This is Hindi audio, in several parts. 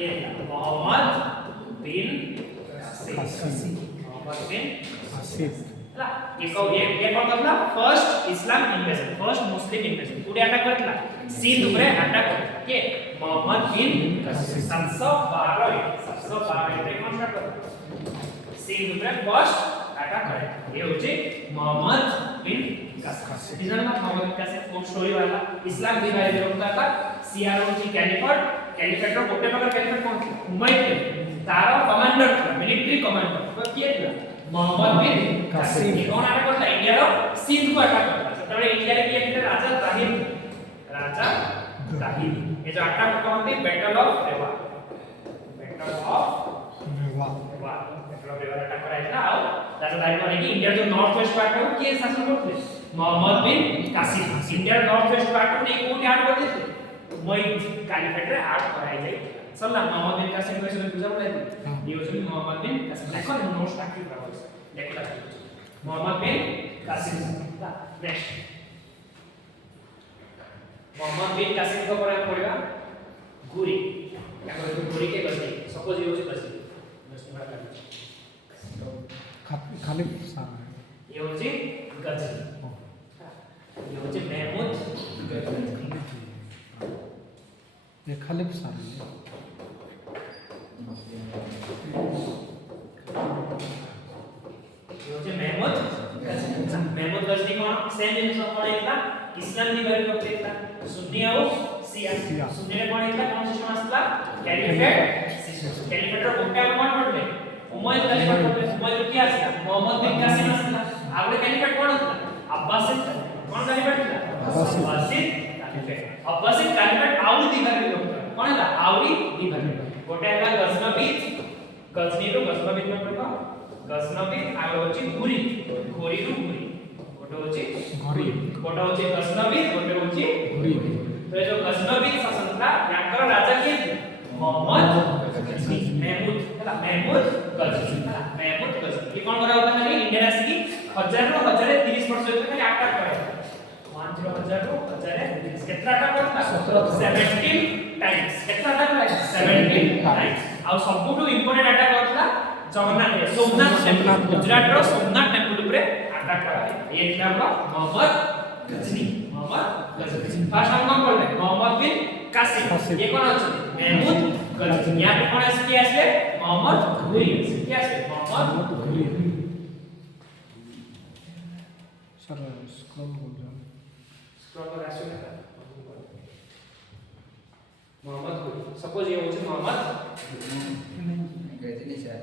ये मोहम्मद बिन कासिम मोहम्मद बिन कासिम ହେଲା ये कौन करला फर्स्ट इस्लाम इन्वेजन फर्स्ट मुस्लिम इन्वेजन कोडी अटैक करतला सिंध ऊपर अटैक करतला के मोहम्मद बिन कासिम 712 रे कौन स्टार्ट करतला सिंध ऊपर फर्स्ट अटैक करे ये होची मोहम्मद बिन कासिम डिजाइन में मोहम्मद बिन कासिम फुल स्टोरी वाला इस्लाम डिवाइड होता था सियार होची कैलिफेट रो गोटे प्रकार कैलिफेट कोन उमैयद तारो कमांडर मिलिट्री कमांडर तो किए था मोहम्मद बिन कासिम कौन अटैक करता इंडिया रो सिंध को अटैक करता सेतबे इंडिया रे किए थे राजा ताहिर ये जो अटैक कहते battle of Rewa battle of Rewa attack कराइला आ राजा ताहिर माने कि इंडिया जो नॉर्थ वेस्ट पार्ट है किए शासन करते Mohammad bin Qasim India north west part ने कोन ऐड कर देते उमैयद कैलिफेट रे ऐड कराई जाय सल्ला मोहम्मद बिन कासिम को इसमें बुझा पड़े ये होची मोहम्मद बिन कासिम देखो नोट्स टाकी कराओ देखो मोहम्मद बिन कासिम नेक्स्ट मोहम्मद बिन कासिम को पढ़ेगा घुरी क्या कहते घुरी के गजनी सपोज ये होची गजनी खालिद शाह ये होची गजनी ये होची महमूद गजनी ये खालिद शाह ये होची महमूद गजनी कौन सेम जिनिस पढ़ेगा इस्लाम डिवाइड करतेता सुन्नी और शिया सुन्नी रे कोन इतला कोन सिस्टम आसला कैलिफेट रो गोटे कोन पड़ले उमैयद कैलिफेट पड़ले उमैयद की आसला मोहम्मद बिन कासिम आसला आगले कैलिफेट कोन होता अब्बासिद कोन कैलिफेट था अब्बासिद कैलिफेट आउरी दिगारी लोग कोन है आउरी दिगारी गोटे है गजनी रो गजनबीद में पड़बा गजनबीद आगले होची घुरी घोरी रो घुरी गोटे होची घोरी गोटे होची गजनबीद गोटे होची घोरी तो जो गजनबीद शासन था याकर राजा के मोहम्मद गजनी महमूद है महमूद गजनी महमूद गजनी ये कौन करा होता है इंडिया की 1000 रो 1030 वर्ष होते खाली अटैक करे 1000 रो 1030 कितना अटैक करता 17 टाइम्स कितना अटैक करे 17 टाइम्स और सबटू इंपोर्टेंट अटैक करता जगन्नाथ सोमनाथ गुजरात रो सोमनाथ टेंपल ऊपर अटैक करा ये नाम मोहम्मद गजनी फर्स्ट नाम कौन बोलते मोहम्मद बिन कासिम ये कौन আছে महमूद गजनी यहाँ पे कौन আসছে কি আসবে मोहम्मद घुरी কি আসবে मोहम्मद घुरी सर स्क्रॉल बोल रहा हूं स्क्रॉल कर আসবে না मोहम्मद घुरी सपोज ये होছে मोहम्मद गजनी सर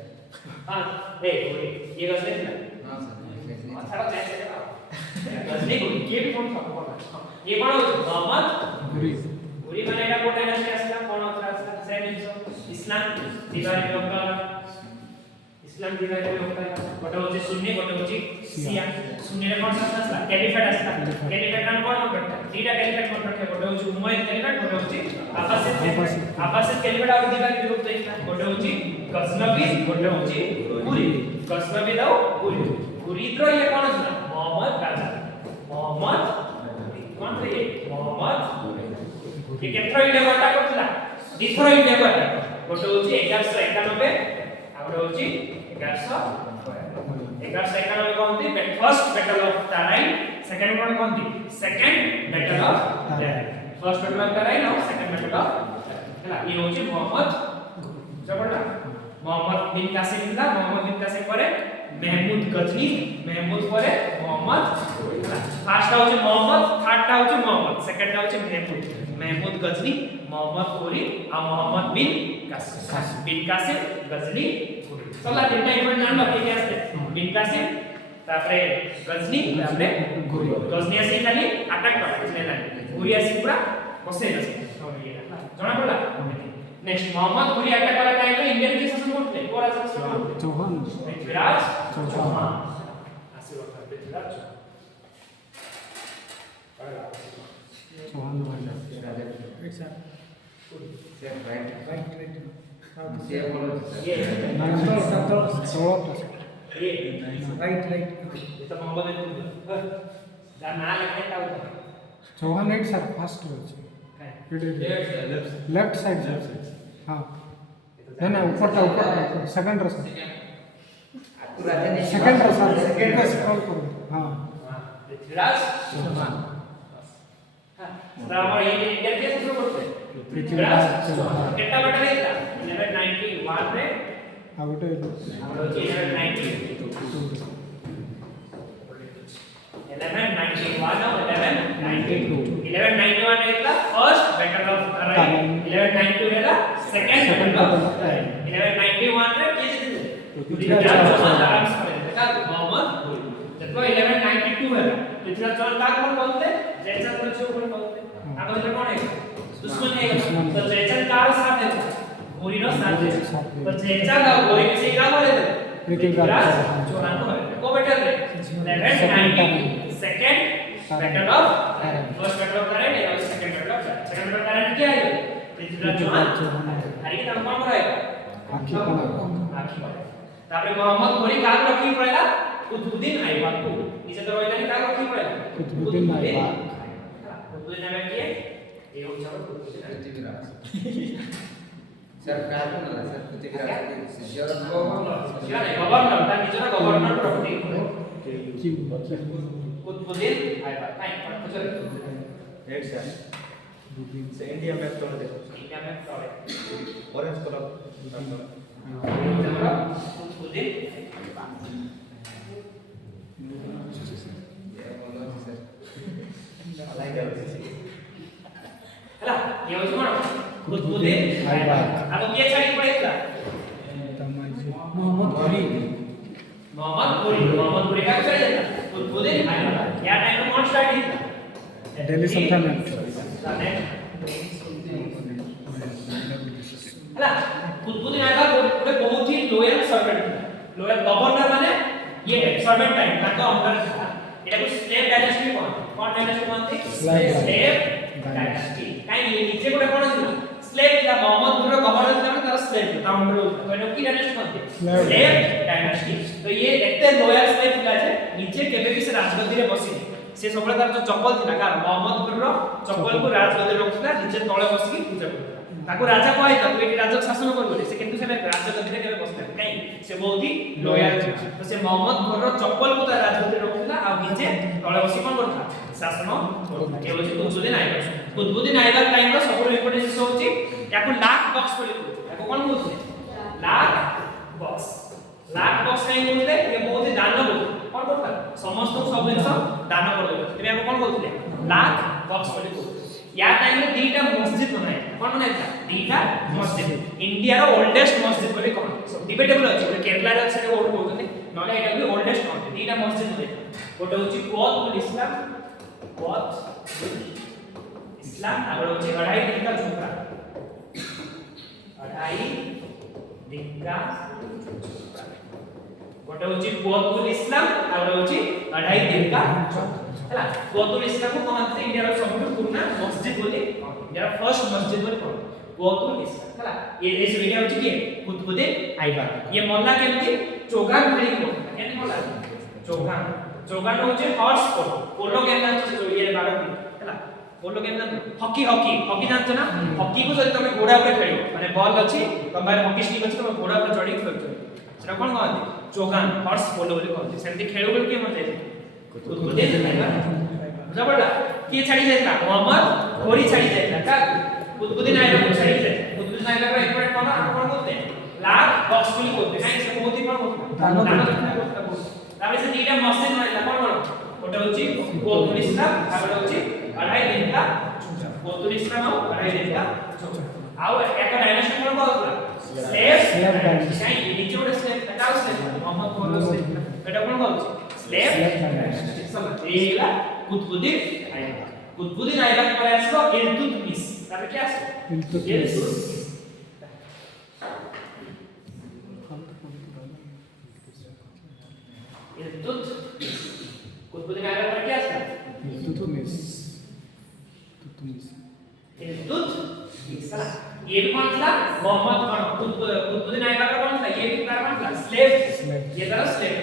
हां ए घुरी ये गजनी ना हां सर गजनी अच्छा चेंज करो गजनी घुरी ये भी कौन सा ये कौन होছে मोहम्मद घुरी घुरी মানে এটা কোন ডাইনাস্টি আসলা কোন আসলা সেম ইসলাম দিবারি লোকা ইসলাম দিবারি লোকা গোটা হচ্ছে সুন্নি গোটা হচ্ছে শিয়া সুন্নি রে কোন আসলা ক্যালিফেট আসলা ক্যালিফেট নাম কোন করতে দুইটা ক্যালিফেট কোন করতে গোটা হচ্ছে উমাইয়দ ক্যালিফেট গোটা হচ্ছে আব্বাসিদ ক্যালিফেট আর দিবারি লোকা ইসলাম গোটা হচ্ছে গজনবীদ গোটা হচ্ছে ঘুরি গজনবীদ আর ঘুরি ঘুরিদ্র ये কোন আসলা মোহাম্মদ রাজা মোহাম্মদ कौन थे ये मोहम्मद ये केथरो इंडिया को अटैक करथिला दिथरो इंडिया को अटैक गोटे होची 1191 आउर होची 1191 कोनती first battle of Tarain second one कोनती second battle of Tarain first battle of Tarain और सेकंड बैटल ऑफ हैला ये होची मोहम्मद जबरला मोहम्मद बिन कासिम था मोहम्मद बिन कासिम परे महमूद गजनी महमूद परे मोहम्मद फार्स्ट टा होचे मोहम्मद थर्ड टा होचे मोहम्मद सेकंड टा होचे महमूद गजनी मोहम्मद घुरी और मोहम्मद बिन कासिम गजनी घुरी चला तीनटा इवेंट जान बाकी के आस्ते बिन कासिम तापरे गजनी तापरे घुरी गजनी आसी खाली अटैक कर इसने ना घुरी आसी पूरा बसे गसे जना पड़ला नेक्स्ट मोहम्मद घुरी अटैक वाला टाइम में इंडियन के शासन करते को राजा शासन चौहान पृथ्वीराज चौहान आशीर्वाद पृथ्वीराज चौहान राजा एक सर राइट राइट ये बोलो ये ये राइट राइट ये तो मोहम्मद ने दा ना लिखा था चौहान राइट सर फास्ट हो लेफ्ट लेफ्ट साइड हां नहीं नहीं ऊपर था सेकंड रो सर आपको राजा ने सेकंड रो सर सेकंड का स्क्रॉल करो हां पृथ्वीराज चौहान हां रामा ये इंडिया के शुरू करते हैं पृथ्वीराज चौहान कितना बटा लेता 1191 रे आउटे हमरो 1192 1191 और 1192 1191 is the first battle of Tarai 1192 is the second battle of Tarai 1191 रे किए जीते पृथ्वीराज चौहान आराम से देखा मोहम्मद घोरी जब 1192 है पृथ्वीराज चौहान का कौन बोलते जयचंद को जो कौन बोलते आगे तो कौन है दुश्मन है तो जयचंद का साथ है घोरी नो साथ है तो जयचंद और घोरी में से क्या बोले थे पृथ्वीराज चौहान को बैटल रे 1192 second battle of first battle of Tarai और second battle of second battle of Tarai क्या है पृथ्वीराज चौहान हरी का कौन कराएगा आखी तापरे मोहम्मद घोरी का रखी पड़ेगा कुतुबुद्दीन ऐबक को इसे तो रोइला का रखी पड़ेगा कुतुबुद्दीन ऐबक कुतुबुद्दीन ऐबक के ये हो जाओ पृथ्वीराज सर का ना सर पृथ्वीराज सिजर गवर्नर ता निजरा गवर्नर प्रॉपर्टी की कुतुबुद्दीन ऐबक नहीं कुछ रेड सर से इंडिया मैप तोड़ दे इंडिया में तोड़े ऑरेंज कलर कुतुबुद्दीन ହେଲା ये हो कौन कुतुबुद्दीन ऐबक आ तो किए छाड़ी पड़ेगा मोहम्मद घोरी का छाड़ी देता कुतुबुद्दीन ऐबक या टाइम में कौन स्टार्ट किया दिल्ली सल्तनत ହେଲା कुतुबुद्दीन ऐबक ଗୋଟେ ବହୁତ ହି लॉयल सर्वेंट लॉयल गवर्नर माने ये सर्वेंट टाइप ତାଙ୍କ अंडर ଏଟାକୁ ସ୍ଲେଭ ଡାଇନାଷ୍ଟି କଣ ଡାଇନାଷ୍ଟି କହନ୍ତି ସ୍ଲେଭ ଡାଇନାଷ୍ଟି କାଇଁ ये नीचे ଗୋଟେ କଣ ଥିଲା ସ୍ଲେଭ ଥିଲା मोहम्मद घोरी गवर्नर ଥିଲା ମାନେ ତାର ସ୍ଲେଭ ତା अंडर तो एटाକୁ की डायनास्टी कहନ୍ତି स्लेव डायनास्टी तो ये एते लॉयल स्लेव ଥିଲା जे नीचे केबे भी से राजगद्दी रे बसी से सबले तार जो चप्पल थिला कार मोहम्मद घोरी चप्पल को राजगद्दी रे रखिला नीचे तळे बसिकी पूजा करता ताको राजा कहै त तू एटी राजक शासन करबो से किंतु से राजगद्दी रे केबे बसला काई से बहुत ही लॉयल तो से मोहम्मद घोरी चप्पल को तार राजगद्दी रे रखिला आ नीचे तळे बसी कोन करता शासन करता के होची कुतुबुद्दीन ऐबक टाइम रो सबरो इंपोर्टेंस होची याको लाख बॉक्स बोली याको कोन बोलते लाख बॉक्स काई बोलते ये बहुत ही दान बोलते कोन करता समस्त सब जिंस दान कर दो तबे याको कोन बोलते लाख बॉक्स बोली या टाइम में दीटा मस्जिद बनाए कोन बनाए दीटा मस्जिद इंडिया रो ओल्डेस्ट मस्जिद बोली कोन डिबेटेबल अछि केरला रे से ओल्ड बोलते नले एटा भी ओल्डेस्ट कोन दीटा मस्जिद बोले गोटे होची क्वाथ इस्लाम आगर होची अढ़ाई दिन का झोपड़ा अढ़ाई दिन का गोटे होची क्वाथ इस्लाम आगर होची अढ़ाई दिन का हला क्वाथ इस्लाम को कहते इंडिया रो सबसे पुराना मस्जिद बोली इंडिया फर्स्ट मस्जिद बोली कोन क्वाथ इस्लाम हला ये इस वीडियो होची के कुतुबुद्दीन ऐबक ये मोल्ला केमती चोगान खड़ी को केने मोल्ला चोगान होची हॉर्स पोलो गेम जानछ ये बारो हला पोलो गेम जानछ हॉकी जानछ ना हॉकी को जदी तमे घोड़ा ऊपर खेलियो माने बॉल अछि तमारे हॉकी स्टिक अछि तमे घोड़ा ऊपर चढ़ी खेलछो सेटा कोन कहନ୍ତି चोगान हॉर्स पोलो बोली कहନ୍ତି सेमती खेळ बोली के मते कुतुबुद्दीन ऐबक जबरदा के छाड़ी जायता मोहम्मद घोरी छाड़ी जायता का कुतुबुद्दीन ऐबक छाड़ी जायता कुतुबुद्दीन ऐबक रो इंपोर्टेंट कोन कोन बोलते लाख बॉक्स बोली बोलते काई से बहुत ही कोन बोलते ताबे से दीटा मस्जिद बनाइला कोन कोन गोटे होची क्वाथ इस्लाम आगर होची अढ़ाई दिन का क्वाथ इस्लाम और अढ़ाई दिन का आउ एक डायनास्टी कोन कहला स्लेव डायनास्टी काई नीचे गोटे स्लेव ताऊ स्लेव मोहम्मद घोरी स्लेव एटा कोन कहउची स्लेव डायनास्टी समझ एला कुतुबुद्दीन ऐबक पर आसलो इल्तुतमिश ताबे क्या आसलो इल्तुतमिश कुतुबुद्दीन ऐबक पर क्या आसलो इल्तुतमिश ये भी कौन था मोहम्मद कुतुबुद्दीन ऐबक कौन था ये भी कौन था स्लेव ये था स्लेव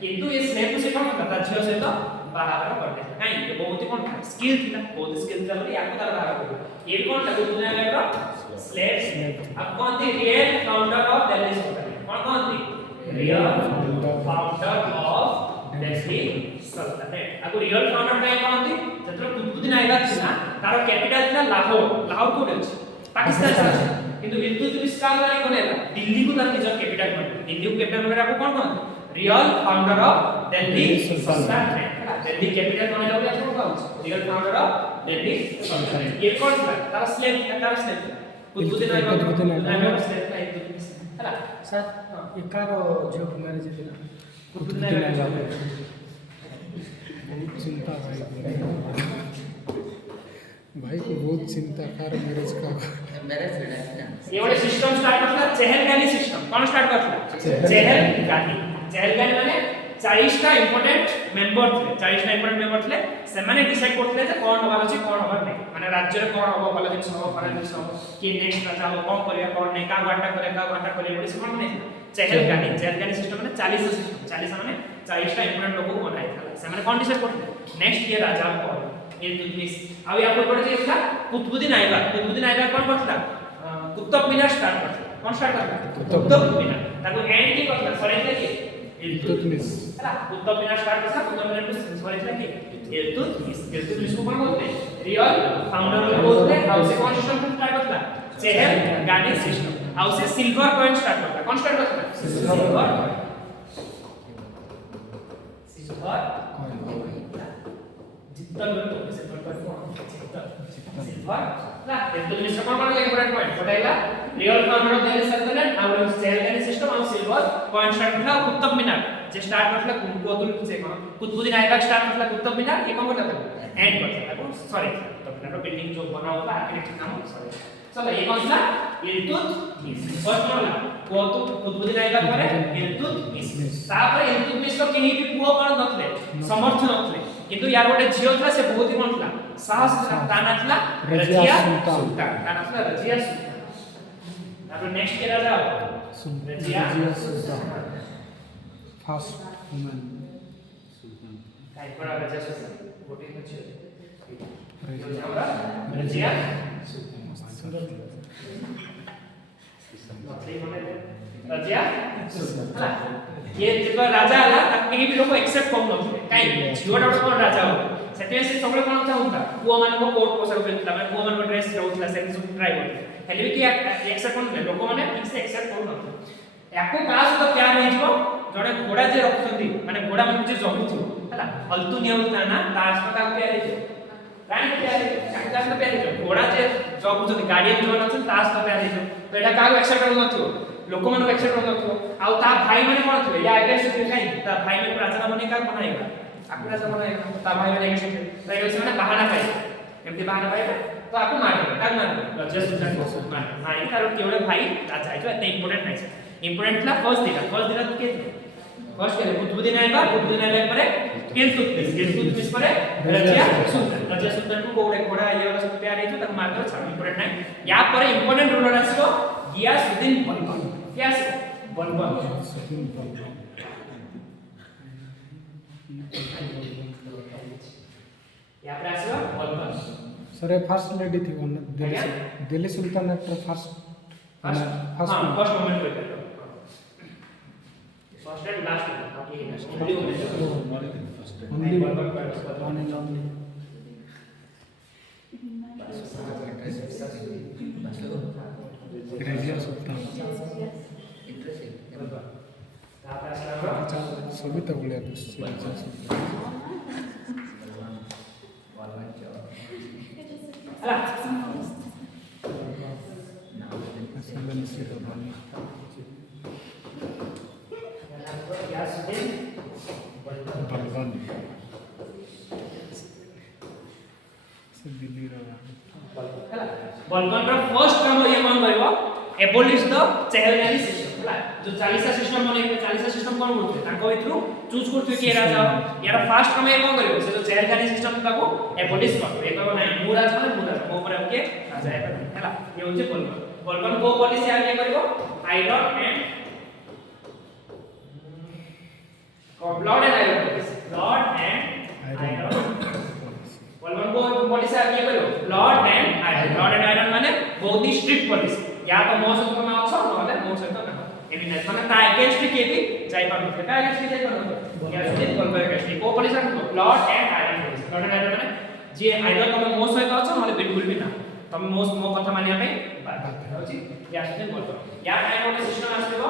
किंतु ये स्लेव से कौन करता झियो से तो बाहर करते काई ये बहुत ही कौन था स्किल था बहुत स्किल था बोली याको तार बाहर ये भी कौन था कुतुबुद्दीन ऐबक स्लेव्स अब कौन थी रियल फाउंडर ऑफ दिल्ली सल्तनत कौन थी रियल फाउंडर ऑफ दिल्ली सल्तनत अब रियल फाउंडर काय कौन थी जत्र कुतुबुद्दीन ऐबक थिला तार कैपिटल थिला लाहौर लाहौर कोड अछि पाकिस्तान छ किंतु इल्तुतमिश का द्वारा कोन हैला दिल्ली को तार निजर कैपिटल बन दिल्ली को कैपिटल बन राखो कौन रियल फाउंडर ऑफ दिल्ली सल्तनत दिल्ली कैपिटल कोन हैला बोली आपको कहू रियल फाउंडर ऑफ दिल्ली सल्तनत ये कौन था तार स्लेव कुतुबुद्दीन ऐबक स्लेव था इल्तुतमिश हैला सर एकार जो मैरिज थिला कुतुबुद्दीन ऐबक बहुत चिंता भाई को बहुत चिंता कार मैरिज का मैरिज है ये वाले सिस्टम स्टार्ट करता चेहलगानी सिस्टम कौन स्टार्ट करता चेहलगानी चेहलगानी माने 40 टा इंपोर्टेंट मेंबर थे 40 टा इंपोर्टेंट मेंबर थे से माने डिसाइड करथले जे कोन होबार अछि कोन होबार नै माने राज्य रे कोन होबो भला दिन सब खराब दिन सब कि नेक्स्ट राजा हो कोन करिया कोन नै का वाटा करे बोली से कोन नै चेहलगानी सिस्टम माने 40 सिस्टम 40 माने 40 टा इंपोर्टेंट लोग को बनाई था से माने कोन डिसाइड करथले नेक्स्ट ये राजा को इल्तुतमिश अब यहाँ पर पढ़ते था कुतुबुद्दीन ऐबक कौन करता कुतुब मीनार स्टार्ट करता कौन स्टार्ट करता कुतुब मीनार ताको एंड की करता सॉरी थे कि इल्तुतमिश हैला कुतुब मीनार स्टार्ट करता कुतुब मीनार को सॉरी थे कि इल्तुतमिश को कौन बोलते हैं रियल फाउंडर बोलते हैं हाउ से कौन सिस्टम स्टार्ट करता चेहलगानी सिस्टम हाउ से सिल्वर कॉइन स्टार्ट करता कौन स्टार्ट करता सिल्वर जितना लोग तो से पर सिल्वर ना इल्तुतमिश कौन कौन ले इंपोर्टेंट पॉइंट बताइला real founder of Delhi Sultanat और चेहलगानी सिस्टम और सिल्वर कॉइन स्टार्ट करता कुतुब मीनार जे स्टार्ट करता कुतुबुद्दीन ऐबक स्टार्ट करता कुतुब मीनार ये कौन करता एंड करता सॉरी कुतुब मीनार बिल्डिंग जो बना होगा आर्किटेक्चर काम सॉरी चलो ये कौन सा इल्तुतमिश फर्स्ट वाला कुतुबुद्दीन ऐबक पर इल्तुतमिश तापर इल्तुतमिश को केही भी पुओ कोन नथले समर्थ नथले किंतु यार गोटे झियो था से बहुत ही कोन था साहस था ताना था रजिया सुल्तान ताना था रजिया सुल्तान तापर नेक्स्ट के राजा रजिया सुल्तान फर्स्ट वुमन काय पड़ा रजिया सुल्तान गोटे छ रजिया सुल्तान रजिया सुल्तान ये जेको राजा हला ताके भी लोग एक्सेप्ट कम नथले काई झियोटा कोन राजा हो सेते से सबले कोन चाहुता पुओ मान को कोट पोसर पेनला माने पुओ मान को ड्रेस रहउतला से सब ट्राई कर हेले कि एक्सेप्ट कोन लोक माने ठीक से एक्सेप्ट कोन नथले याको कास तो क्या रहि जो जने घोड़ा जे रखथंदी माने घोड़ा मन जे जगुथु हला हलतु नियमता ना तास का प्यारे जे काई प्यारे कास तो प्यारे जो घोड़ा जे जगुथंदी गार्डियन जो नथन तास तो प्यारे जो तो एटा का एक्सेप्ट कोन नथो लोक मन एक्सेप्ट कोन नथो आ ता भाई माने कोन थो या अगेंस्ट काई ता भाई में राजा माने का बनाएगा आपको राजा बनाएगा ता भाई माने एक्सेप्ट तो ये माने बहाना पाए एमती बहाना पाए तो आपको मारना का मारना रजिया सुल्तान को मारना नाही कारण केवळ भाई राजा आहे जो इतना इंपोर्टेंट नाही इंपोर्टेंट ला फर्स्ट दिला के फर्स्ट के कुतुबुद्दीन ऐबक पर इल्तुतमिश पर रजिया सुल्तान को घोड़ा ये वाला सब तैयार है तो तक मारकर छाड़ इंपोर्टेंट नहीं यहां पर इंपोर्टेंट रूलर आछो गियासुद्दीन बलबन बलबन यहां पर आछो बलबन सर फर्स्ट लेडी थी one Delhi Sultanat first moment पे first and last okay only one and only Razia Sultan सभी तो बोले रजिया सुल्तान बलबन से दिल्ली बलबन रा फर्स्ट काम ये कौन करबो एबोलिश द चेहलगानी सिस्टम हला जो 40 सिस्टम बने 40 सिस्टम कोन करथे ताको इथरु चूज करथे के राजा यार फर्स्ट काम ये कौन करबो से जो चेहलगानी सिस्टम ताको एबोलिश करबो ए कहबो नै मुराज माने मुराज को ऊपर ओके राजा है हला ये होचे बलबन को पॉलिसी आ ये करबो iron and blood and iron Balban को पॉलिसी आ ये करबो ब्लड एंड आयरन माने बहुत ही स्ट्रिक्ट पुलिस या तो मो सहित ना अछ नहले मो सहित ना एबी नै माने ता अगेंस्ट के भी जाई पार नथि का अगेंस्ट जाई पार नथि या सुदित बल अगेंस्ट को police blood and iron policy blood and iron माने जे आइदर तुम मो सहित अछ नहले बिल्कुल भी ना तुम मो कथा मानिया पे बात होची या सुदित बल या टाइम ओटे सिस्टम आसीबो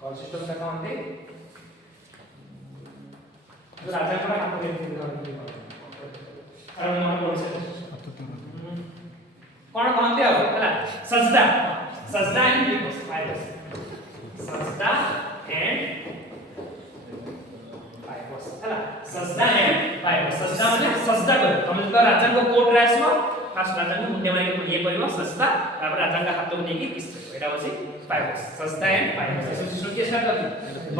कॉल सिस्टम का कहते तो राजा को हाथ में अरे मन बोल से कौन कहते अब हला सजदा सजदा एंड बिकॉज़ फाइबर्स सजदा एंड फाइबर्स हला सजदा एंड फाइबर्स सजदा माने सजदा कर हम तो राजा को कोर्ट रे आसो फास्ट राजा को मुंडे मारी को ये करबो सजदा तापर राजा का हाथ को नेकी किस एटा होची फाइबर्स सजदा एंड फाइबर्स ऐसे सिस्टम के स्टार्ट कर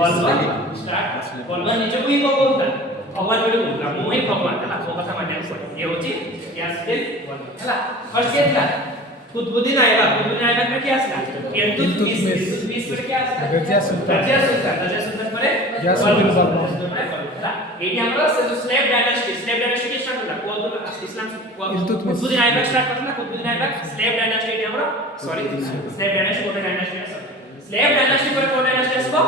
बलवन स्टार्ट बलवन निजे को ही को बोलता भगवान बेडू बोलला मोही भगवान हला को कथा माने ये होची या स्टेप बलवन हला फर्स्ट के था कुतुबुद्दीन आयबक में क्या आसला इल्तुतमिश पर क्या आसला रजिया सुल्तान परे यासुद्दीन बलबन हला एटी हमरा से जो स्लेव डायनेस्टी के स्टार्ट होला को तो इस्लाम कुतुबुद्दीन आयबक स्टार्ट करना कुतुबुद्दीन आयबक स्लेव डायनेस्टी एटी हमरा सॉरी स्लेव डायनेस्टी कोटा डायनेस्टी आसला स्लेव डायनेस्टी पर कोन डायनेस्टी आसबो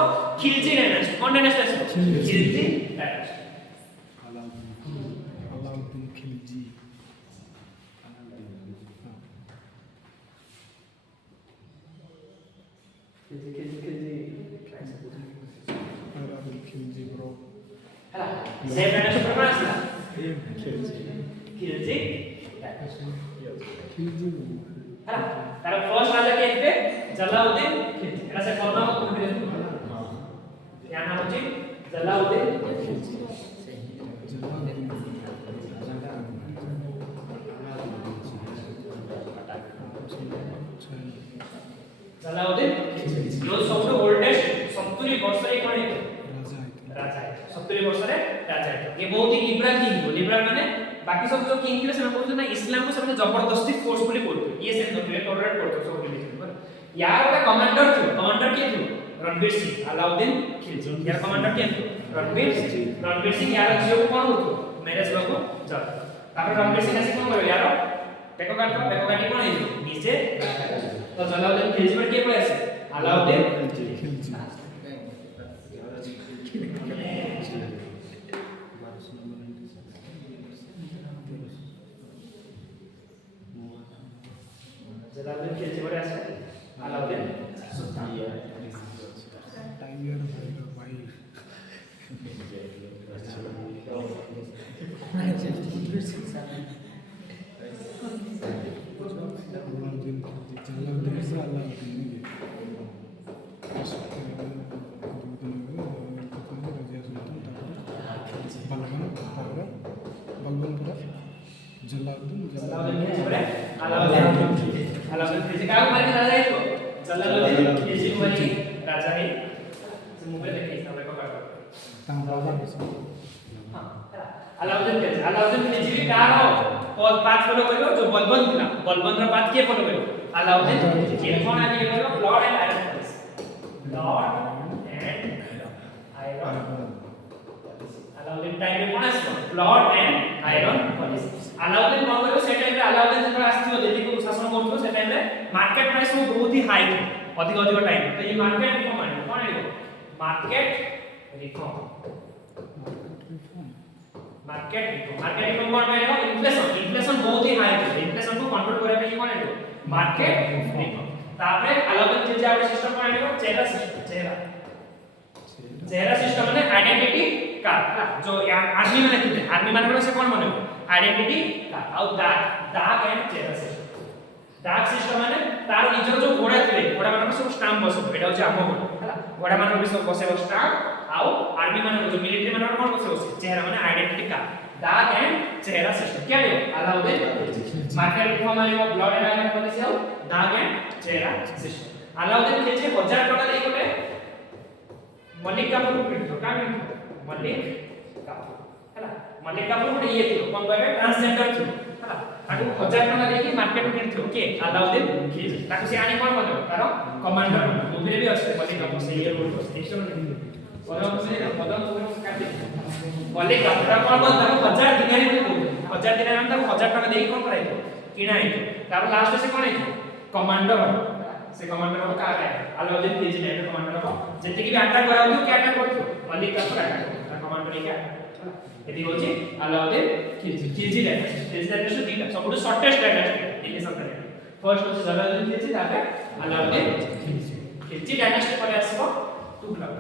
खिलजी डायनेस्टी कोन डायनेस्टी आसबो खिलजी डायनेस्टी अलाउद्दीन खिलजी खिलजी ब्रो हला स्लेव डायनेस्टी पर कोन आसला खिलजी खिलजी हला तार फर्स्ट राजा के थे जलाउद्दीन खिलजी एटा से कोन नाम कोन दिले या नाम होची जलाउद्दीन खिलजी जलाउद्दीन जो सबसे ओल्डेस्ट 70 वर्ष रे कोन राजा है 70 वर्ष रे राजा है ये बहुत ही लिबरल किंग लिबरल माने बाकी सब जो किंग थे से बोलते ना इस्लाम को सबने जबरदस्ती फोर्सफुली बोलते ये से नोट टॉलरेट करते सब रिलीजन यार ओटा कमांडर के थी रणवीर सिंह अलाउद्दीन खिलजी यार कमांडर के थी रणवीर सिंह यार जियो कोन होतो मैरिज लोको जब तापर रणवीर सिंह ऐसे कोन करो यार बेको काटी कोन है नीचे तो जलाउद्दीन खिलजी पर के पड़े से अलाउद्दीन खिलजी जलाउद्दीन खिलजी पर ऐसे अलाउद्दीन सुल्तान टाइगर भाई अलाउद्दीन जलालुद्दीन से अलाउद्दीन रजिया सुल्तान बलबन पूरा जलालुद्दीन खिलजी का मारी राजा है तो जलालुद्दीन खिलजी मारी राजा है से मुंबई देखे सब को काटो ताम राजा हां अलाउद्दीन खिलजी भी का हो और पांच फॉलो करियो जो बलबन थिला बलबन रा बात के फॉलो करियो अलाउद्दीन के कोन आगे करियो blood and iron policy blood and iron Alauddin time में कोन आसो blood and iron policy Alauddin कोन करियो से टाइम रे अलाउद्दीन जब आस्थियो दिल्ली को शासन करथो से टाइम रे मार्केट प्राइस बहुत ही हाई थी अधिक टाइम तो ये मार्केट रिफॉर्म आने कोन आइबो मार्केट रिफॉर्म कोन आइबो इन्फ्लेशन बहुत ही हाई थी इन्फ्लेशन को कंट्रोल करे पे कोन आइबो मार्केट रिफॉर्म तापरे अलाउद्दीन खिलजी आउट सिस्टम कोन आइबो चेहरा सिस्टम माने आइडेंटिटी कार्ड जो आर्मी माने से कोन माने आइडेंटिटी कार्ड आउ दाग एंड चेहरा सिस्टम डाक सिस्टम माने तार निजर जो घोड़ा थिले घोड़ा मानक सब स्टाम्प बसो एटा होची आमो हला घोड़ा मानक भी सब बसे स्टाम्प आउ आर्मी मानक जो मिलिट्री मानक कोन बसे चेहरा माने आइडेंटिटी कार्ड डाक एंड चेहरा सिस्टम क्या लियो अलाउद्दीन मार्केट रिफॉर्म माने ब्लड एंड आयरन पॉलिसी आउ डाक एंड चेहरा सिस्टम अलाउद्दीन खिलजी 1000 टका देई कोटे मलिक काफूर को कितो का कितो मलिक काफूर हला मलिक काफूर कोटे ये थियो कोन कहबे ट्रांसजेंडर थियो हला ताकू 1000 टका देकी मार्केट में कितो के अलाउद्दीन खिलजी ताकू से आनी कोन बनो कारण कमांडर मूवी रे भी अछि मलिक काफूर से ये रोल स्टेशन पदम से काटे मलिक काफूर कोन बनो 1000 दिनारी बोली 1000 दिनारी हम ताकू 1000 टका देकी कोन कराइतो किणा है तापर लास्ट से कोन है कमांडर से कमांडर का आ गया अलाउद्दीन खिलजी ने कमांडर को जति की भी अटैक कराउ तो क्या अटैक करथो मलिक का पर अटैक कमांडर ने क्या यदि होची अलाउद्दीन खिलजी डायनेस्टी दीटा सबुठ शॉर्टेस्ट डायनेस्टी दिल्ली सरकार फर्स्ट होची जलालुद्दीन खिलजी तापर अलाउद्दीन खिलजी डायनेस्टी पर आसबो तुगलक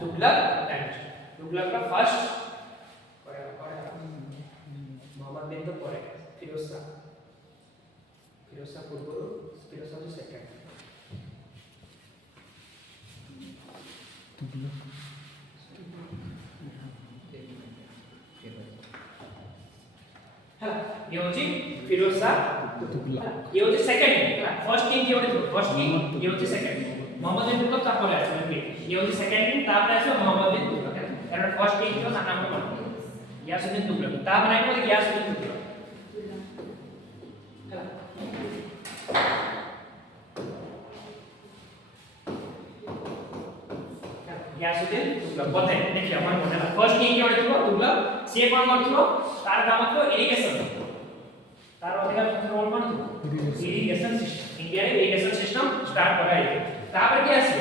तुगलक डायनेस्टी तुगलक का फर्स्ट मोहम्मद बिन तो परे फिरोज शाह पूर्व फिरोज शाह जो सेकंड ये होची फिरोज शाह तुगलक ये होची सेकंड फर्स्ट किंग ये होची फर्स्ट किंग ये होची सेकंड मोहम्मद बिन तुगलक तापर आछे ये होची सेकंड किंग तापर आछे मोहम्मद बिन तुगलक एंड फर्स्ट किंग जो नाम को यासुद्दीन तुगलक तापर आइबो यासुद्दीन तुगलक यासुद्दीन तुगलक बताए देखिए हमर मने फर्स्ट किंग के होतो तुगलक से कोन करथो तार काम तो इरिगेशन तार अधिकार कंट्रोल कोन इरिगेशन सिस्टम इंडिया रे इरिगेशन सिस्टम स्टार्ट कराई तापर के आसे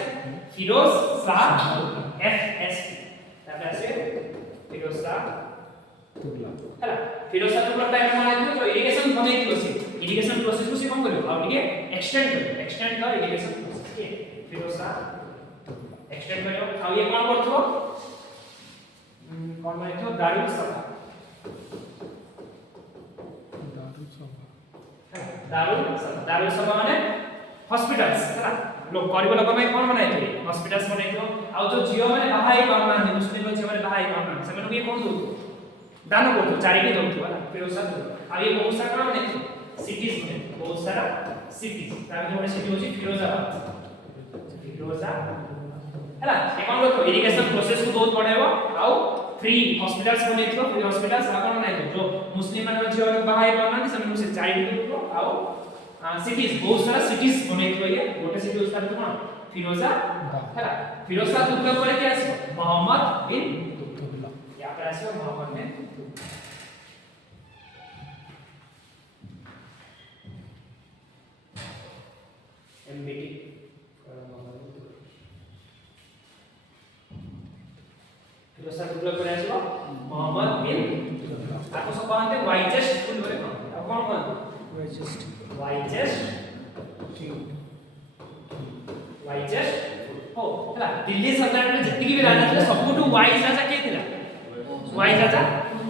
फिरोज शाह एफएसटी तापर आसे फिरोज शाह तुगलक हला फिरोज शाह तुगलक टाइम माने जो इरिगेशन बनै दियो से इरिगेशन प्रोसेस को से कोन करियो आ टिके एक्सटेंड कर इरिगेशन प्रोसेस के फिरोज शाह एक्सटेंड करियो आ ये कोन करथो कोन माने तो दारुल सभा दारुल सभा माने हॉस्पिटल्स हला लोग गरीब लोग में कोन बनाई थे हॉस्पिटल्स बनाई थो आ जो जियो माने बाहाई कोन माने मुस्लिम जे माने बाहाई कोन माने से माने कोन दो दान करथो चारिटी दउथो हला फिरोज शाह आ ये बहुत सारा माने सिटीज में बहुत सारा सिटीज तार जो सिटी होची फिरोजा हला एकन लोग इरिगेशन प्रोसेस को बहुत बढ़ाइबो आउ फ्री हॉस्पिटल्स बनै थो फ्री हॉस्पिटल्स आ कोन बनाई थो जो मुस्लिम मान जो बाहाई कोन से माने से चारिटी दउथो आउ सिटीज बहुत सारा सिटीज बनै थो ये गोटे सिटी उसका तो कोन फिरोजा हला फिरोज शाह तुगलक पर के आसी मोहम्मद बिन तुगलक या पर आसी मोहम्मद बिन एमबीटी फिरोज शाह तुगलक पर आसी मोहम्मद बिन तुगलक आपको सब कहते वाइजेस्ट फुल बोले अब कौन वाइजेस्ट हो हला दिल्ली सरकार में जति भी राजा थे सबुठु वाइज राजा के थिला वाइज राजा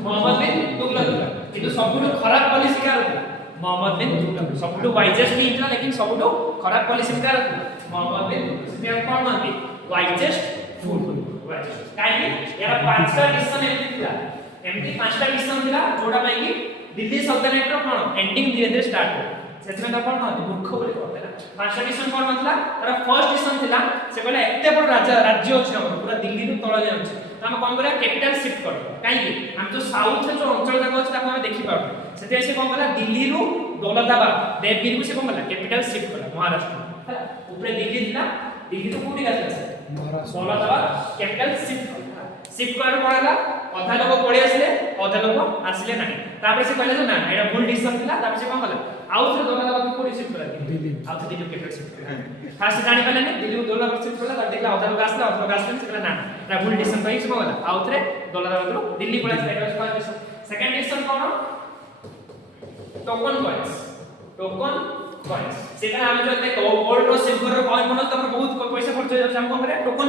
मोहम्मद बिन तुगलक किंतु सबुठु खराब पॉलिसी का रहला मोहम्मद बिन तुगलक सबुठु वाइजेस्ट भी थिला लेकिन सबुठु खराब पॉलिसी का रहला मोहम्मद बिन तुगलक से कोन मानते वाइजेस्ट फुल वाइजेस्ट काहे यार पांचटा डिसीजन एमटी पांचटा डिसीजन थिला जोडा पाई कि दिल्ली सल्तनत रो कोन एंडिंग धीरे धीरे स्टार्ट हो सेतमे त कोन मानते मूर्ख बोले कहते ना पांचटा डिसीजन कोन मतलब तारा फर्स्ट डिसीजन थिला से कहले एते बड़ राज्य अछि हमर पूरा दिल्ली नु तळ जाय अछि त हम कोन करा कैपिटल शिफ्ट कर काहे हम जो साउथ जो अंचल जाक अछि ताको हम देखि पाउ सेते से कोन कला दिल्ली नु दौलताबाद देवगिरी को से कोन कला कैपिटल शिफ्ट करा महाराष्ट्र हला ऊपर दिल्ली थिला दिल्ली तो कोठी गला से महाराष्ट्र दौलताबाद कैपिटल शिफ्ट कर कोला अधा लोग पळे आसले अधा लोग आसले नाही तापर से कहले ना एटा भूल डिसीजन थिला तापर से कोन कला आउ से दौलताबाद को शिफ्ट करा दिल्ली आउ से दिल्ली कैपिटल शिफ्ट करा फास्ट जानि पाले ने दिल्ली दौलताबाद शिफ्ट करा देखला अधा लोग आसले अधा लोग आसले से ना एटा भूल डिसीजन पाई से कोला आउ से दौलताबाद को दिल्ली पळे आसले एटा सेकंड डिसीजन कोन टोकन कॉइन्स सेटा हम जो देखो गोल्ड और सिल्वर रो कॉइन बनो त बहुत पैसा खर्च हो जाय हम कोन करे टोकन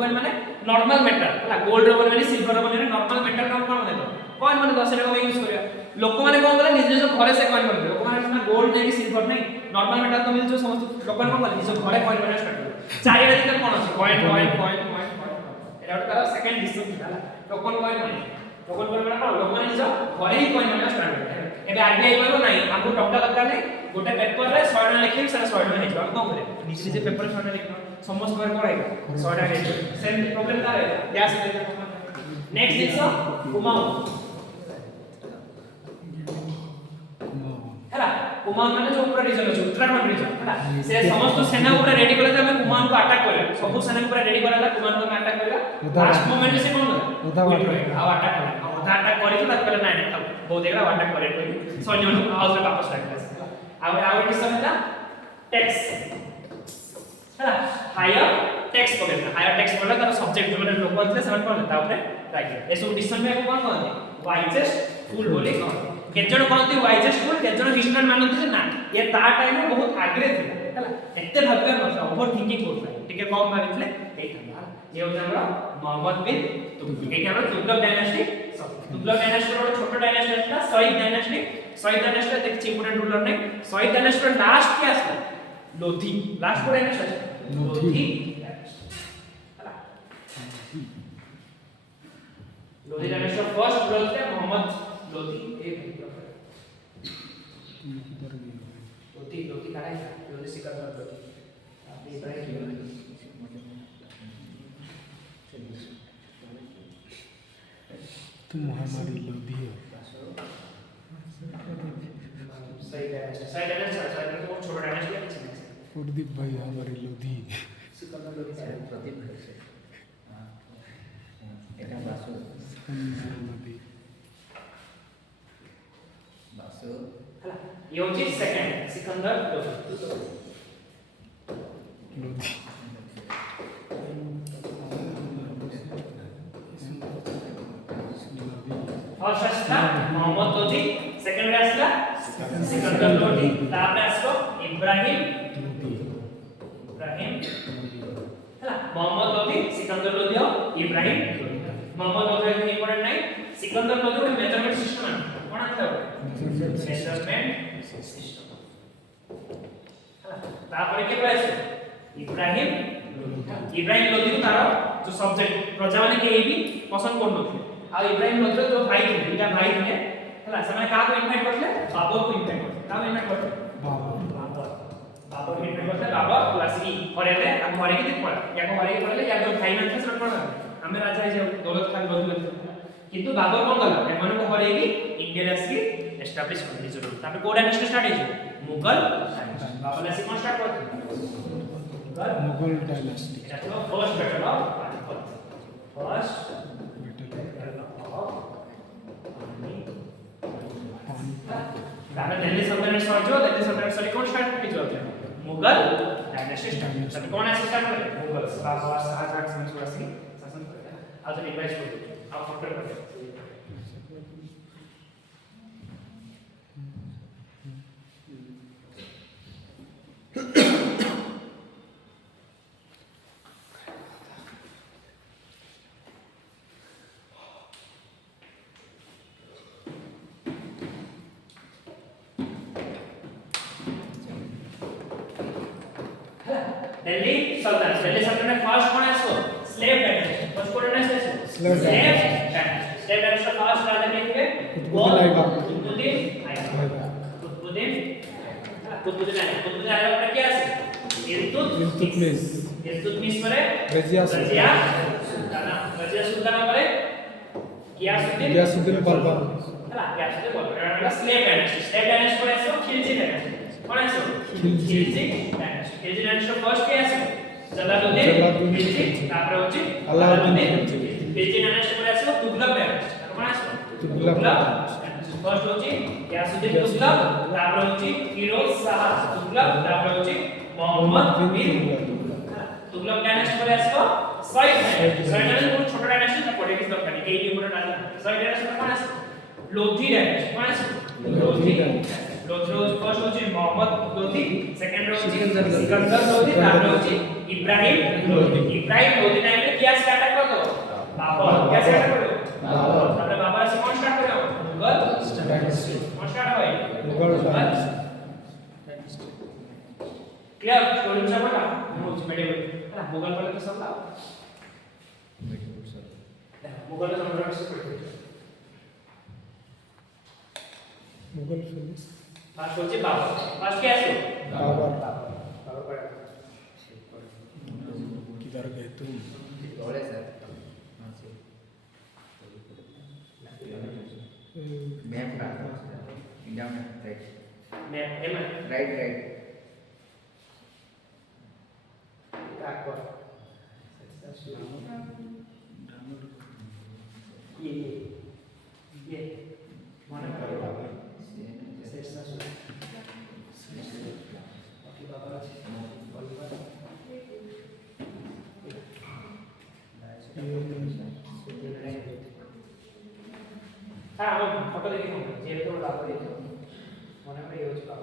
कॉइन माने नॉर्मल मेटल हला गोल्ड रो माने सिल्वर रो माने नॉर्मल मेटल हम कोन माने तो कॉइन माने 10 टका यूज करिया लोक माने कोन करे निज निज घरे से कॉइन माने लोक माने गोल्ड नै सिल्वर नै नॉर्मल मेटल तो मिल जो समस्त लोक कोन करे निज घरे कॉइन माने स्टार्ट करे चारि बारी तक कोन अछि कॉइन एटा तार सेकंड डिसीजन हला टोकन कॉइन माने लोक माने निज घरे ही कॉइन माने स्टार्ट करे एबे आरबीआई कहबो नै हमको टक्का दरकार नै गोटे पेपर रे 100 टका लिखिम से 100 टका हेजो हम कोन करे निजे निजे पेपर 100 टका लिखम समस्त बार कोन आइबो 100 टका हेजो सेम प्रॉब्लम का है गैस नेक्स्ट इज कुमाऊं हला कुमान माने जो ऊपर रीजन अछि उत्तराखंड रीजन हला से समस्त सेना ऊपर रेडी करले हमें कुमान को अटैक करले सब सेना ऊपर रेडी करला कुमान को अटैक करला लास्ट मोमेंट से कोन उदा आ अटैक करला उदा अटैक करी तो तक ना नहीं बहुत देखला अटैक करे सैन्य नु आउट वापस लागला आ डिसन था टैक्स हला हायर टैक्स पकड़ना हायर टैक्स पकड़ला तार सब्जेक्ट जो माने लोक थे सेवन पकड़ला ता ऊपर राइट ए सब डिसन में कोन कहते वाइजेस्ट फुल बोली कहते केजण कहते वाइजेस्ट फुल केजण हिस्ट्रियन मानते जे ना ये ता टाइम में बहुत आग्रे थिला हला एते भाबबे न ओवर थिंकिंग करथला टिके कम भाबितले एटा ये हो हमरा मोहम्मद बिन तुगलक एटा हमरा तुगलक डायनास्टी तुगलक डायनास्टी रो छोटो डायनास्टी था सईद डायनास्टी देखछि इंपोर्टेंट रूलर ने सईद डायनास्टी लास्ट के आसला लोधी लास्ट को dynasty Lodhi Lodhi dynasty first ruler थे मोहम्मद लोधी लोधी काढा लोधी सिकंदर लोधी आपली इब्राहिम तुम हमारी लोधी हो सही डायनास्टी बहुत छोटा डायनास्टी है प्रदीप भाई हमारी लोधी सिकंदर लोधी प्रदीप भाई से এটা বাসু लोधी বাসু हला ये होची सेकंड सिकंदर लोधी लोधी फर्स्ट आसला मोहम्मद लोधी सेकंड रे आसला सिकंदर लोधी तापर आसलो इब्राहिम हला मोहम्मद लोधी सिकंदर लोधी और इब्राहिम मोहम्मद लोधी इज इंपोर्टेंट नहीं सिकंदर लोधी को मेजरमेंट सिस्टम है कोन आता है मेजरमेंट सिस्टम हला तापर के प्राइस इब्राहिम लोधी को तार जो सब्जेक्ट प्रजा माने के भी पसंद करनो आ इब्राहिम लोधी जो भाई थे दुटा भाई थे हला समय का को इनवाइट करले बाबर को इनवाइट करले का इनवाइट करले बाबर को इनवाइट करले बाबर क्लासी करेले आ घरे के पड़ा या को घरे के पड़ले या जो भाई मान थे सब पड़ा हमें राजा जे दौलत खान बदल किंतु बाबर कोन गला एमन को घरे की इंडिया रासी एस्टैब्लिश करले जरूर तापर को डायनेस्टी स्टार्ट है मुगल बाबर रासी कोन स्टार्ट करते Mughal dynasty first battle of first Delhi सल्तनत सॉरी कौन स्टार्ट की जो है मुगल डायनेस्टी स्टार्ट तब कौन ऐसे स्टार्ट करे मुगल बाबर शाहजहां शासन करे आज रिवाइज कर दो आप फैक्टर कर दो दिल्ली सल्तनत फर्स्ट कौन है इसको स्लेव डायनेस्टी फर्स्ट कौन है इसको स्लेव डायनेस्टी फर्स्ट राजा के थे कुतुबुद्दीन आइबक क्या है इल्तुतमिश परे रजिया सुल्तान परे गियासुद्दीन बलबन हला गियासुद्दीन बलबन स्लेव डायनेस्टी परे इसको खिलजी डायनेस्टी कौन है इसको खिलजी डायनेस्टी फर्स्ट क्या है जलालुद्दीन खिलजी तापर होची अलाउद्दीन खिलजी डायनेस्टी परे इसको तुगलक डायनेस्टी कौन है इसको तुगलक फर्स्ट होची गियासुद्दीन तुगलक तापर होची फिरोज शाह तुगलक तापर होची मोहम्मद बिन तुगलक डायनेस्टी परे इसको सईद डायनेस्टी बहुत छोटा डायनेस्टी था पॉलिटिक्स दरकार नहीं केई इंपोर्टेंट राजा सईद डायनेस्टी कौन है लोधी डायनेस्टी कौन है लोधी फर्स्ट होची मोहम्मद लोधी सेकंड होची सिकंदर लोधी तापर होची इब्राहिम लोधी टाइम में क्या स्टार्ट कर दो बाबर क्या स्टार्ट कर दो बाबर तापर बाबर से कौन स्टार्ट करो मुगल डायनेस्टी कौन स्टार्ट होय मुगल डायनेस्टी क्लियर स्टोरी में बोला मुझ मेडिवल है मुगल वाले तो सब लाओ मुगल सम्राट से पढ़ते मुगल फिनिश फर्स्ट होचे बाबर फर्स्ट क्या है बाबर बाबर किधर गए तुम थोड़े सर हां से मैप का इंडिया में राइट मैप है मैं राइट काकवा ये मन करो शेषा सूरी बाकी बाबा हाँ हम फोटो देखी हूँ जेल तो बाबा देखी मन में ये होता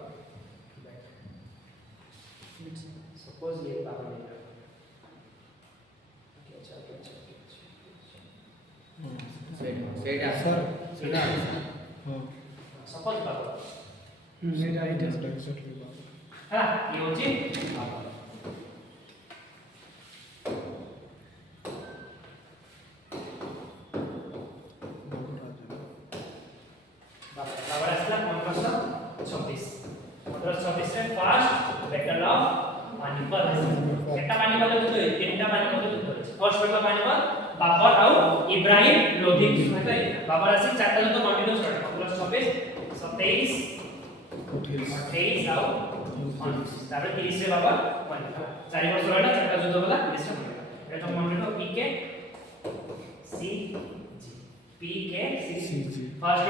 सपोज ये बाबा देख रहा है अच्छा ସେଇଟା सर हाँ सपोज बाबा मेरा आइडिया एग्जैक्टली बाबा हाँ ये होची बाबा बाबा असला 1526 रे फर्स्ट बैटल ऑफ पानीपत केटा पानीपत युद्ध है तीनटा पानीपत युद्ध है first battle of Panipat Babur और इब्राहिम लोधी सहित बाबर आसी चारटा युद्ध कंटिन्यू करले 1526 27 28 और 29 तारे 30 रे बाबर 4 वर्ष रहला चारटा युद्ध होला 30 रे एटा मन रखो P K C G P K C G first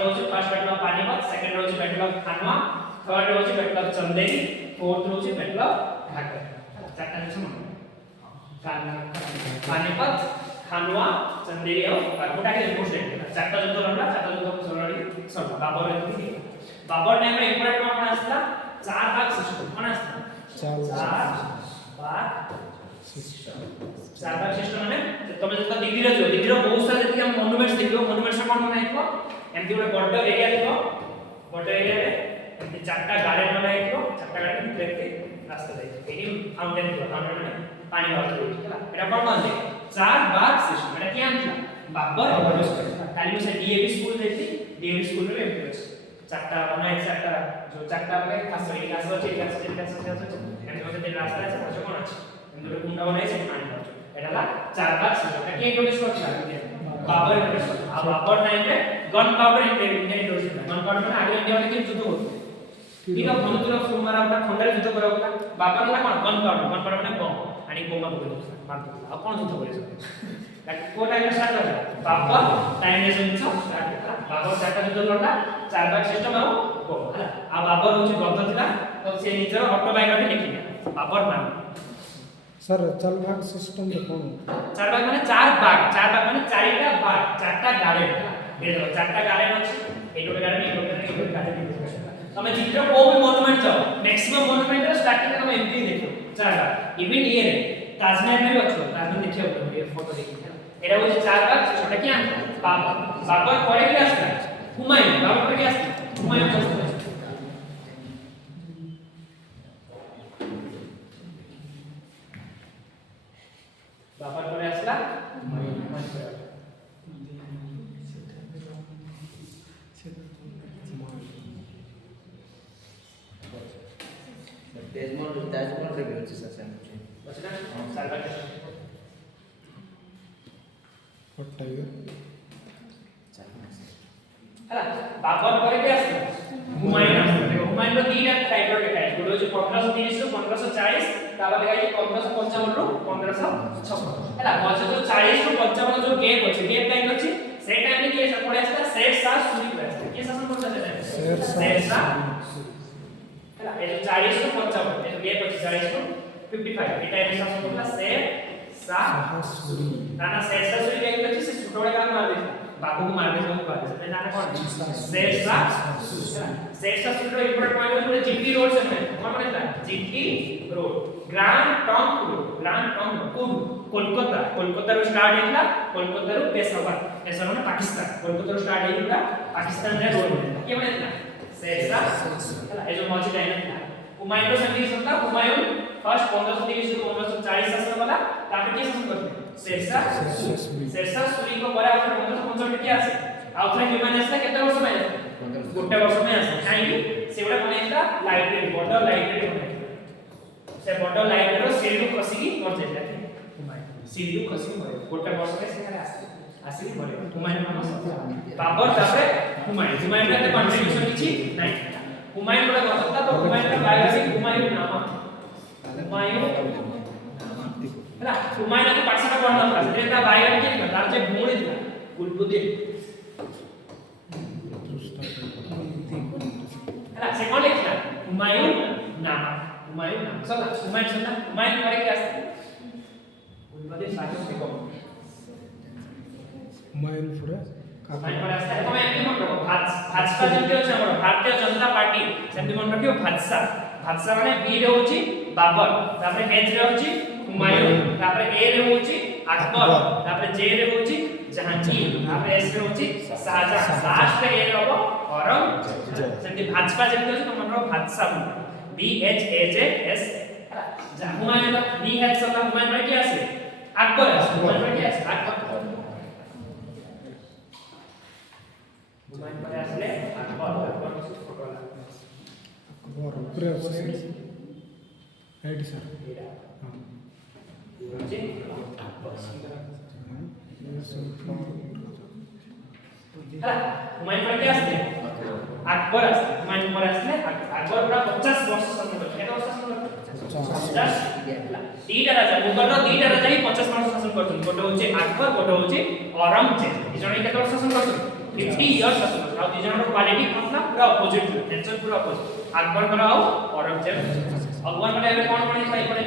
battle of Panipat second रोज बैटल ऑफ खानवा थर्ड रोज बैटल ऑफ चंदेरी फोर्थ रोज बैटल ऑफ घाघर चारटा जिस मन पानीपत खानवा चंदेरी और गोटा के रिपोर्ट देख चारटा युद्ध रहला चारटा युद्ध सरळी सब बाबर बाबर टाइम रे इंपोर्टेंट कोन आस्ता चार भाग सिस्टम कोन आस्ता चार भाग सिस्टम माने तमे जत दिल्ली रे जो दिल्ली रो बहुत सारा जति हम मॉन्यूमेंट्स देखियो मॉन्यूमेंट्स कोन बनाइतो एमती गोटे बड़ एरिया देखो बड़ एरिया रे एमती चारटा गार्डन बनाइतो चारटा गार्डन देखते रास्ता जाई एडी फाउंटेन माने पानी वाला होला एटा कोन माने चार भाग सिस्टम एटा क्या आंतला बाबर इंट्रोड्यूस करता काली से डीएवी स्कूल देखती डीएवी स्कूल रे इंट्रोड्यूस चारटा बनाई चारटा जो चारटा बले खास होई खास होई एमती मते रास्ता আছে পাশে কোন আছে এমতি কুন্ডা বানাইছে পানি পাচ্ছে এটালা চার ভাগ সিস্টেম এটা কি इंट्रोड्यूस করছে बाबर इंट्रोड्यूस করছে আর बाबर टाइम पे गन पाउडर इंट्रोड्यूस করছে गन पाउडर মানে আগে ইন্ডিয়া অনেক যুদ্ধ হতো ঠিক আছে বন্ধুরা সুমারা ওটা খন্ডারে যুদ্ধ করা হতো बाबर না কোন गन पाउडर মানে বম आणि बोमा पकडतो मारतो आपण যুদ্ধ করেছে को टाइम स्टार्ट होला बाबर टाइम रे जिंस स्टार्ट होला बाबर चारटा যুদ্ধ লড়লা চার ভাগ সিস্টেম আর বম ହେଲା आ बाबर হচ্ছে গদ্ধ ଥିଲା তো সে নিজের অটোবায়োগ্রাফি লিখিলা बाबर নাম सर चार भाग सिस्टम रे कोन चार भाग माने चार भाग माने चारटा भाग चारटा गार्डन ए देखो चारटा गार्डन আছে এই দুটো গার্ডেন এই দুটো গার্ডেন তুমি চিত্র को भी मॉन्यूमेंट जाओ मैक्सिमम मॉन्यूमेंट रे स्टार्टिंग में तुम एमपी देखो चार भाग इवन ये रे ताजमहल में भी अच्छो ताजमहल देखियो ये फोटो देखिए एरा वो चार भाग छोटा क्या बाबर बाबर परे কি আসছে হুমায়ুন বাबर পরে কি আসছে হুমায়ুন আসছে बाबर परे আসলা হুমায়ুন ताजमहल रे भी होची सर बचना सालवा के हटाइए ହେଲା बाबर परे के আসছে হুমায়ুন আসছে দেখো হুমায়ুন रो तीन टाइप रो देखाई गुड होची 1530 रो 1540 ताबा देखाई 1555 रो 1556 ହେଲା बचे जो 40 रो 55 जो गैप अछि गैप टाइम अछि से टाइम में के पड़े आस्ता शेर शाह सूरी पड़े आस्ता के शासन करता है शेर शाह ହେଲା ए 40 रो 55 ए गैप अछि 40 रो 55 ए टाइम शासन करला शेर शाह सूरी नाना शेर शाह सूरी गैप अछि से छोटोड़े काम मार देता बाबू को मारने से बात है नाना कौन शेरशाह सूरी रो इंपोर्टेंट पॉइंट है जीटी रोड से है कौन माने था जीटी रोड ग्रांड टंक रोड कोलकाता रो स्टार्ट हेला कोलकाता रो पेशावर पेशावर माने पाकिस्तान कोलकाता रो स्टार्ट हेला पाकिस्तान रे रोड के माने था शेरशाह हला ए जो मौजी लाइन था हुमायून रो संधि होता हुमायून फर्स्ट 1530 रो 1540 शासन वाला ताके के शासन करते शेरशाह सूरी को बरा after 1565 के आसे आउथरे ह्यूमन आसे केते वर्ष में गोटे वर्ष में आसे काई सेवडा बनेता लाइब्रेरी बड़ लाइब्रेरी बनेता से बड़ लाइब्रेरी रो सीढ़ी खसी की मर जाता सीढ़ी खसी मरे गोटे वर्ष में से आसी मरे हुमायून नाम बाबर तापर हुमायून रे कंट्रीब्यूशन किछि नाही हुमायूं बड़ा गौतम था तो हुमायूं का बायोग्राफी हुमायूं नामा हुमायूं ହେଲା ହୁମାୟୁଁ ତ ପାଠଶାଠ ପଢିନଥିଲା ସେଥିରେ ତା ବାୟୋଗ୍ରାଫି କିଏ ଥିଲା ତାର ଯେ ଭଉଣୀ ଥିଲା କୁଲବୁଦ୍ଦୀନ ହେଲା ସେ କଣ ଲେଖିଲା ହୁମାୟୁଁ ନାମା ସଲା ହୁମାୟୁଁ ପରେ କିଏ ଆସିଥିଲା କୁଲବୁଦ୍ଦୀନ ସାହିତ୍ୟ हुमायूं पूरा हुमायूं ପରେ ଆସିଲା ତମେ ଏମିତି ମନେ ରଖ ଭାଜପା ଯେମିତି ଅଛି ଆମର ଭାରତୀୟ ଜନତା ପାର୍ଟି ସେମିତି ମନେ ରଖିବ ଭାଜପା ମାନେ ବି ରେ ହଉଛି ବାବର ତାପରେ ଏଚ ରେ ହଉଛି हुमायूं तापर ए रे होची अकबर तापर जे रे होची जहांगीर तापर एस रे होची शाहजहां लास्ट रे ए रे हो औरंगजेब सेमती भाजपा जेमती होची तो मनरो भाजपा B H A J S Humayun B H सला हुमायूं रे की आसे अकबर हुमायूं रे की आसे अकबर हुमायूं रे आसले अकबर पूरा राइट सर हुमायूं पर क्या आसते अकबर आसते हुमायूं पर आसले अकबर पूरा 50 वर्ष शासन करते केते वर्ष शासन करते 50 दीटा राजा मुगलर दीटा राजा ही 50 वर्ष शासन करते गोटे होचे अकबर गोटे होचे औरंगजेब इ जण केते वर्ष शासन करते 50 इयर्स शासन करते आ इ जण क्वालिटी कोनला पूरा अपोजिट नेचर पूरा अपोजिट अकबर कर आओ औरंगजेब अकबर मतलब एबे कोन कोन फाइ पड़े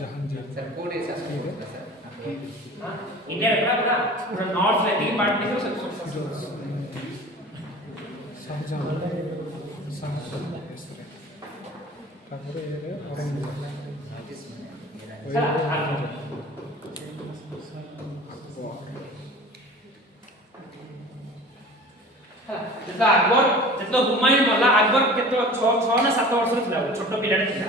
जहांगीर सर कोड ऐसा होता सर हां इंडिया पूरा नॉर्थ में तीन पार्ट देखो सब शाहजहां तापर ये औरंगजेब जता अकबर जतो हुमायूं मला अकबर केतो 6 ना 7 वर्ष थिला छोटो पिलाटे थिला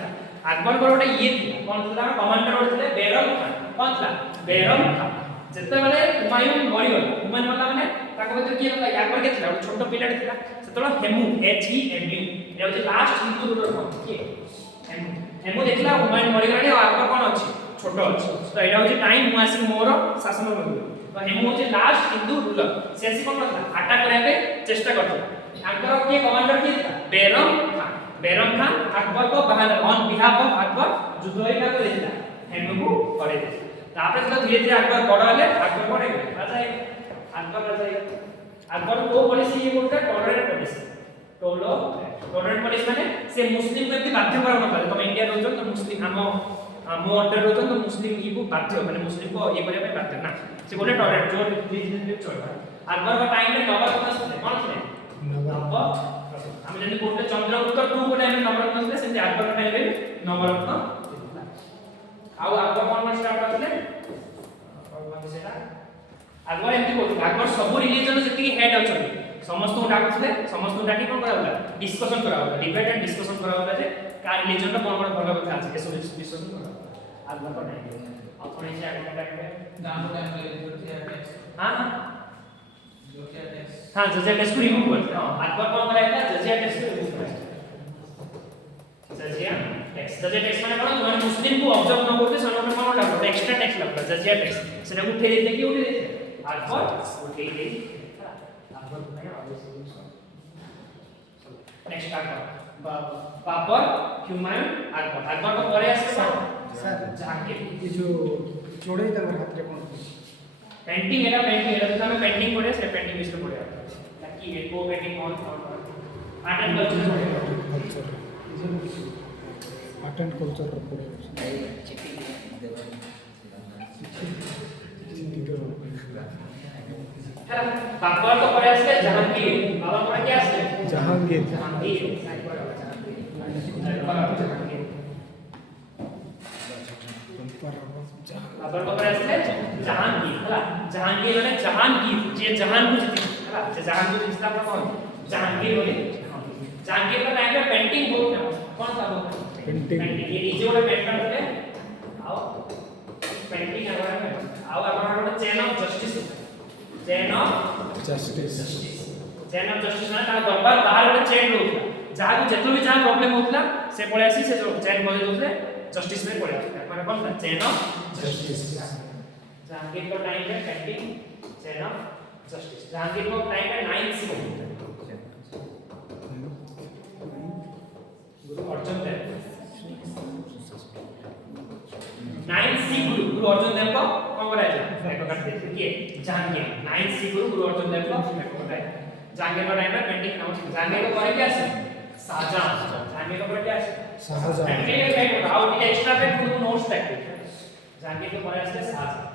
अकबर को गोटे ये थिला कोन थिला कमांडर थिले बैरम खान कोन थिला बैरम खान जते बेले हुमायूं मरि गला हुमायूं मला माने ताको भीतर किए होला अकबर के थिला छोटो पिलाटे थिला सेतलो Hemu H E M U ए होची लास्ट हिंदू रूलर कोन के हेमू देखला हुमायूं मरि गलानी और अकबर कोन अछि छोटो अछि तो एटा होची टाइम मुआसी मोर शासन करबो तो हेमू होची लास्ट हिंदू रूलर से कोन करला अटैक करे चेष्टा करतो आंकर के कमांडर के था बैरम खान अकबर को बहाना ऑन बिहाफ ऑफ अकबर युद्ध होइका करेला हेमू को करे तापर तो धीरे धीरे अकबर बड़ हले अकबर बड़े राजा अकबर को पॉलिसी ये बोलता टॉलरेंट पॉलिसी माने से मुस्लिम को एते बाध्य करा न पाले तुम इंडिया रहतो तो मुस्लिम हमो अंडर रहतो तो मुस्लिम ई को बाध्य माने मुस्लिम को ये करे बाध्य ना से बोले टॉलरेंट जो रिलीजन चलबा अकबर का टाइम में नवरत्न थे कौन थे नवरत्न हम जने कोटे चंद्रगुप्त 2 को टाइम में नवरत्न थे सेते अकबर का टाइम में नवरत्न आउ अकबर कोन स्टार्ट करले भगवान सेटा अकबर एंती को अकबर सब रिलीजन जति हेड अछन समस्त को डाकुले समस्त को डाकी कोन करावला डिस्कशन करावला डिबेट एंड डिस्कशन करावला जे का रिलीजन रो कोन कोन भलो कथा अछि एसो डिस्कशन करावला अकबर का टाइम अपन से आगे टाइम में गांव टाइम में हां हां जजिया टेस्ट को रिमूव करते हां अकबर कौन कराया जजिया टेस्ट को रिमूव करते जजिया टेक्स्ट माने कोन जो मुस्लिम को ऑब्जर्व न करते सनो में कोन लागो एक्स्ट्रा टेक्स्ट लागो जजिया टेक्स्ट सेटा उठे देते कि उठे देते अकबर उठे दे अकबर ने नेक्स्ट अकबर बाबर हुमायूं अकबर को परे आसे सर जहांगीर ये जो जोड़े तमर हाथ रे कोन पेंटिंग एटा तो हमें पेंटिंग पढ़े से पेंटिंग इसको पढ़े ताकि ये को painting on art and culture पढ़े बाबर को पढ़े आसले जहांगीर बाबा पढ़े क्या आसले जहांगीर बाबर को पढ़े आसले जहांगीर हला जहांगीर माने जहांगीर जे जहान को जीती हला जे जहान को जीता अपना कौन जहांगीर बोले जहांगीर का टाइम में पेंटिंग बहुत फेमस कौन सा बहुत पेंटिंग ये नीचे वाला पेंटर थे आओ पेंटिंग हमारा फेमस आओ हमारा चेन ऑफ जस्टिस माने तार दरबार बाहर ଗୋଟେ ଚେନ୍ ରହୁଥିଲା ଯାହାକୁ ଯେତେ ବି ଯାହା ପ୍ରୋବ୍ଲେମ ହଉଥିଲା ସେ ପଳେଇ ଆସି ସେ ଚେନ୍ ବଜେଇ ଦଉଥିଲେ ଜଷ୍ଟିସ ରେ ପଳେଇ ଆସୁଥିଲା ମାନେ କଣ ଚେନ୍ ଅଫ ଜଷ୍ଟିସ जहांगीर को टाइम है painting chain of justice Jahangir को टाइम है 9 सी गुरु अर्जुन देव 9 सी गुरु अर्जुन देव को कौन कराया एक बार देखिए जहांगीर 9 सी गुरु अर्जुन देव को कराया जहांगीर का टाइम है पेंटिंग जहांगीर को करे क्या है शाहजहां जहांगीर को करे क्या है शाहजहां एक्चुअली ये हाउ इट एक्स्ट्रा पे गुरु नोट्स प्रैक्टिस जहांगीर को करे है शाहजहां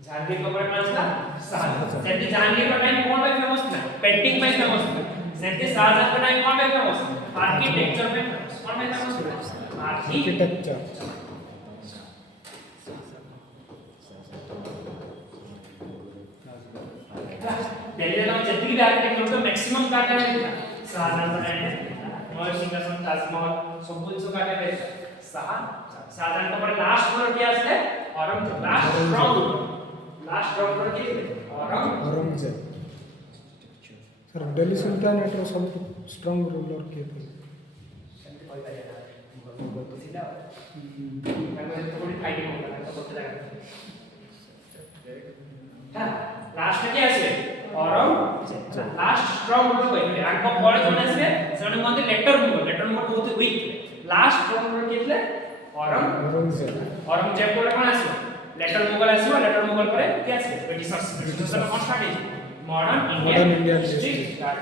जहांगीर को बड़ा नाचला शाहजहां सेंटी जहांगीर का टाइम कौन में फेमस था पेंटिंग में फेमस था सेंटी शाहजहां का टाइम कौन में फेमस आर्किटेक्चर में फेमस कौन में फेमस आर्किटेक्चर दिल्ली में जितनी भी आर्किटेक्चर तो मैक्सिमम का टाइम था शाहजहां का टाइम है मोहम्मद सिंहासन ताजमहल सब कुछ का टाइम है शाहजहां का बड़ा लास्ट वर्ड क्या है औरंगजेब लास्ट स्ट्रॉन्ग वर्ड की औरंगजेब सर दिल्ली सुल्तानेट रो सब स्ट्रांग रूलर के थे थोड़ी फाइटिंग होगा तो बोलते जाएगा हां लास्ट में क्या है औरंगजेब लास्ट स्ट्रॉन्ग वर्ड कोई आंख बड़े होने से सेवन मंथ लेटर मुगल बहुत वीक लास्ट स्ट्रॉन्ग वर्ड कितले औरंगजेब को कौन आसी लेटर मुगल आसी लेटर मुगल पर क्या आसी ब्रिटिश कौन स्टार्ट है मॉडर्न इंडियन हिस्ट्री स्टार्ट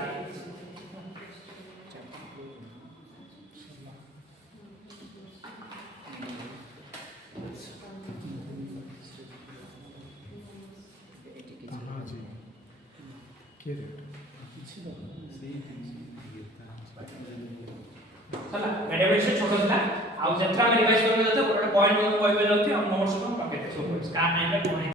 हां जी के चला मेडिटेशन छोटा था आउ जत्रा में रिवाइज करने जाते पॉइंट कोई भी होती हम नोट्स को पकड़ते सो का टाइम पे